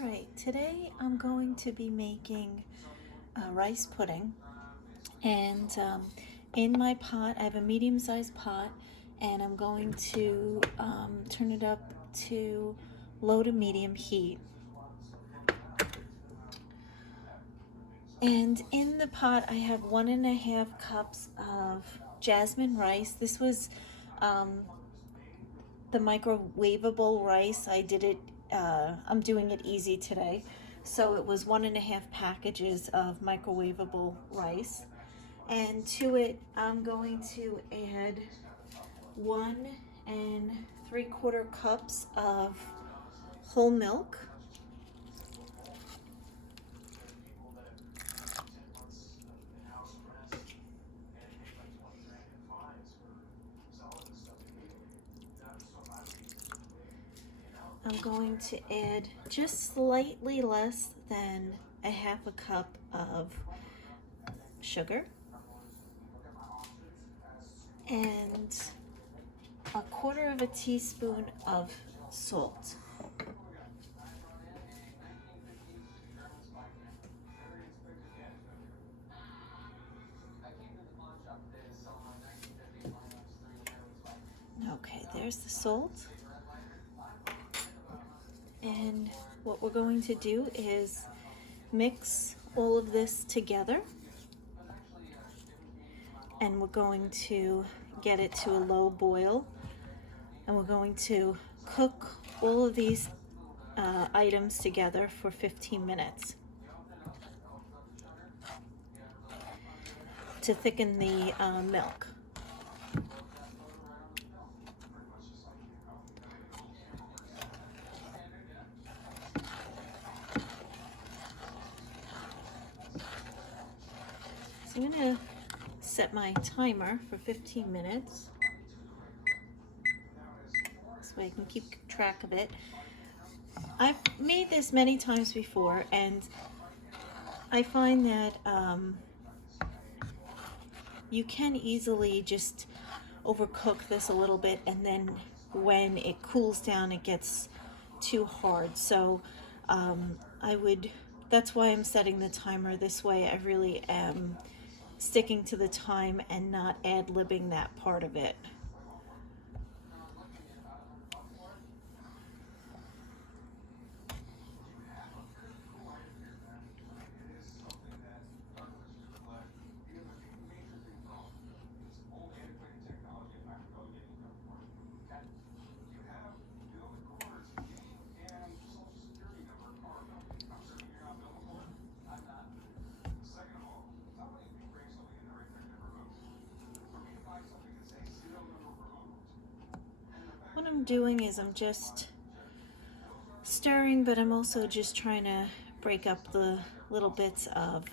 Alright, today I'm going to be making rice pudding, and in my pot I have a medium-sized pot, and I'm going to turn it up to low to medium heat. And in the pot I have 1.5 cups of jasmine rice. This was the microwavable rice. I did it, I'm doing it easy today. So it was 1.5 packages of microwavable rice. And to it, I'm going to add 1 3/4 cups of whole milk. I'm going to add just slightly less than 1/2 cup of sugar and 1/4 teaspoon of salt. Okay, there's the salt. And what we're going to do is mix all of this together, and we're going to get it to a low boil, and we're going to cook all of these items together for 15 minutes to thicken the milk. So I'm going to set my timer for 15 minutes. This way I can keep track of it. I've made this many times before, and I find that you can easily just overcook this a little bit, and then when it cools down it gets too hard. So that's why I'm setting the timer this way. I really am sticking to the time and not ad-libbing that part of it. What I'm doing is I'm just stirring, but I'm also just trying to break up the little bits of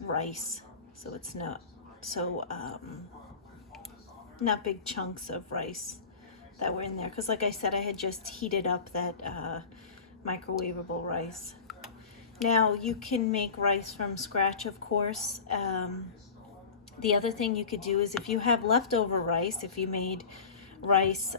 rice, so it's not so not big chunks of rice that were in there, because like I said, I had just heated up that microwavable rice. Now you can make rice from scratch, of course. The other thing you could do is, if you have leftover rice, if you made rice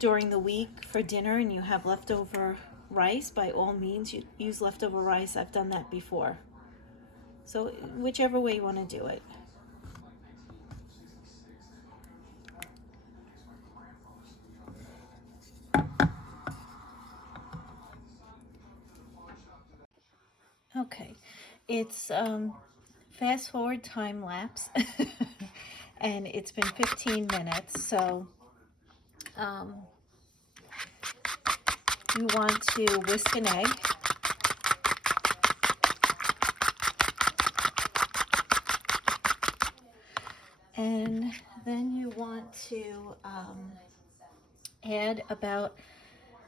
during the week for dinner and you have leftover rice, by all means you use leftover rice. I've done that before. So whichever way you want to do it. Okay, it's fast forward time lapse and it's been 15 minutes. So you want to whisk an egg. And then you want to add about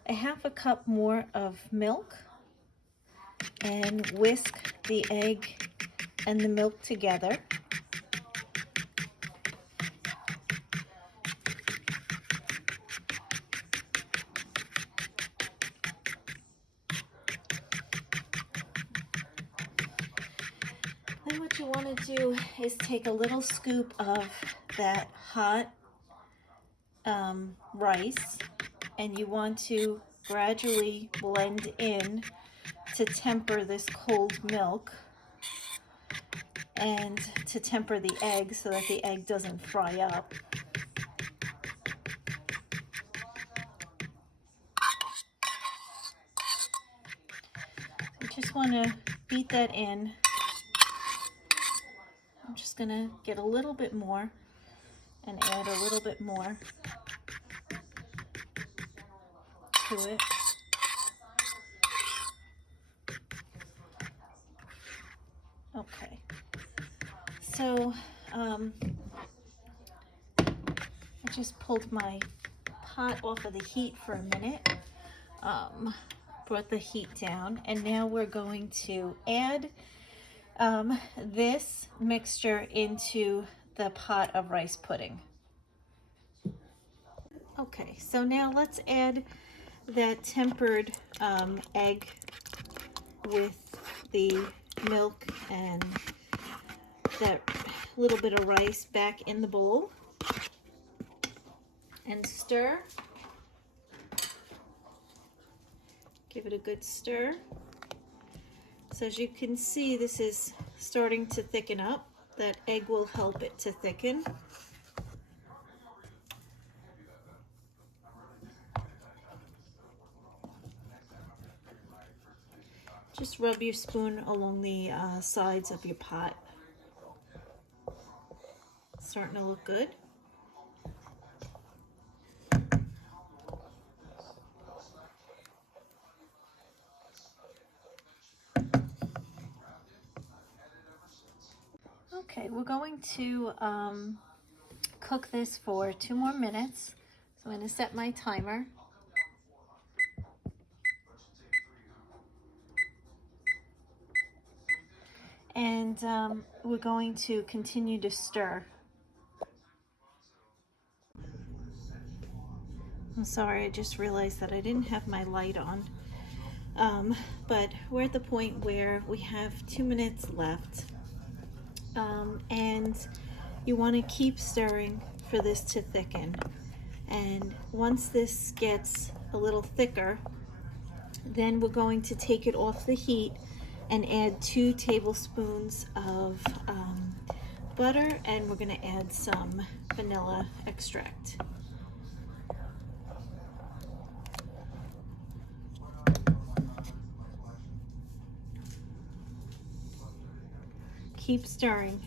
1/2 cup more of milk and whisk the egg and the milk together. Then what you want to do is take a little scoop of that hot rice, and you want to gradually blend in to temper this cold milk and to temper the egg so that the egg doesn't fry up. I just want to beat that in. I'm just going to get a little bit more and add a little bit more to it. Okay, so I just pulled my pot off of the heat for a minute, brought the heat down, and now we're going to add this mixture into the pot of rice pudding. Okay, so now let's add that tempered egg with the milk and that little bit of rice back in the bowl and stir. Give it a good stir. So as you can see, this is starting to thicken up. That egg will help it to thicken. Just rub your spoon along the sides of your pot. Starting to look good. Okay, we're going to cook this for 2 more minutes. So I'm going to set my timer. And we're going to continue to stir. I'm sorry, I just realized that I didn't have my light on. But we're at the point where we have 2 minutes left. And you want to keep stirring for this to thicken. And once this gets a little thicker, then we're going to take it off the heat and add 2 tablespoons of butter, and we're going to add some vanilla extract. Keep stirring.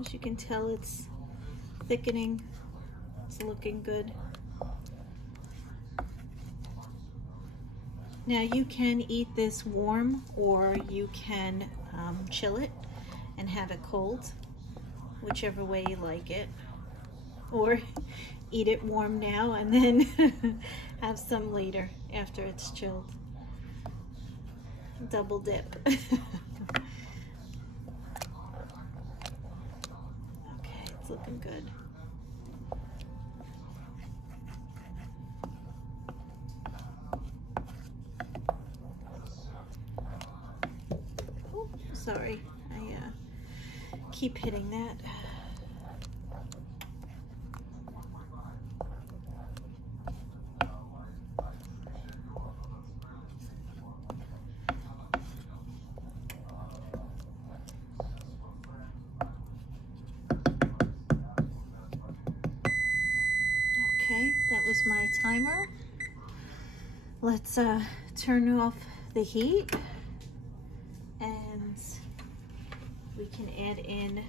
As you can tell, it's thickening. It's looking good. Now you can eat this warm, or you can chill it and have it cold, whichever way you like it. Or eat it warm now and then have some later after it's chilled. Double dip. It's looking good. Oh, sorry, I keep hitting that. Okay, that was my timer. Let's turn off the heat, and we can add in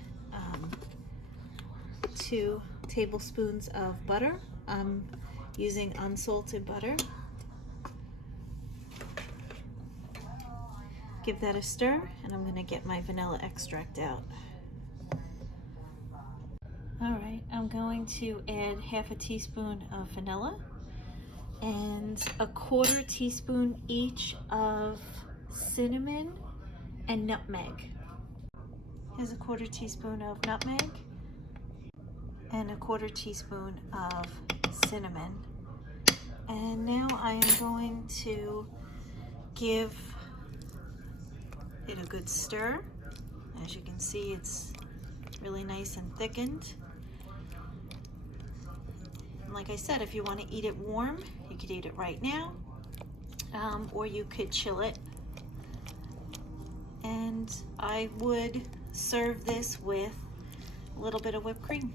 2 tablespoons of butter. I'm using unsalted butter. Give that a stir, and I'm going to get my vanilla extract out. All right, I'm going to add half a teaspoon of vanilla and a quarter teaspoon each of cinnamon and nutmeg. Here's a quarter teaspoon of nutmeg and a quarter teaspoon of cinnamon. And now I am going to give it a good stir. As you can see, it's really nice and thickened. And like I said, if you want to eat it warm, you could eat it right now, or you could chill it. And I would serve this with a little bit of whipped cream.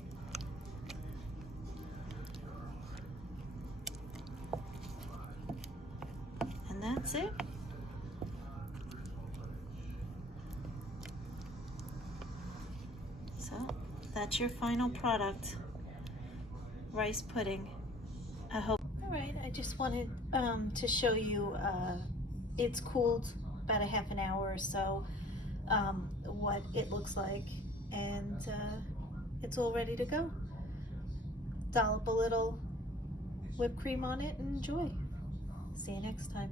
And that's it. So that's your final product, rice pudding. I hope. All right, I just wanted to show you it's cooled about a half an hour or so, what it looks like, and it's all ready to go. Dollop a little whipped cream on it and enjoy. See you next time.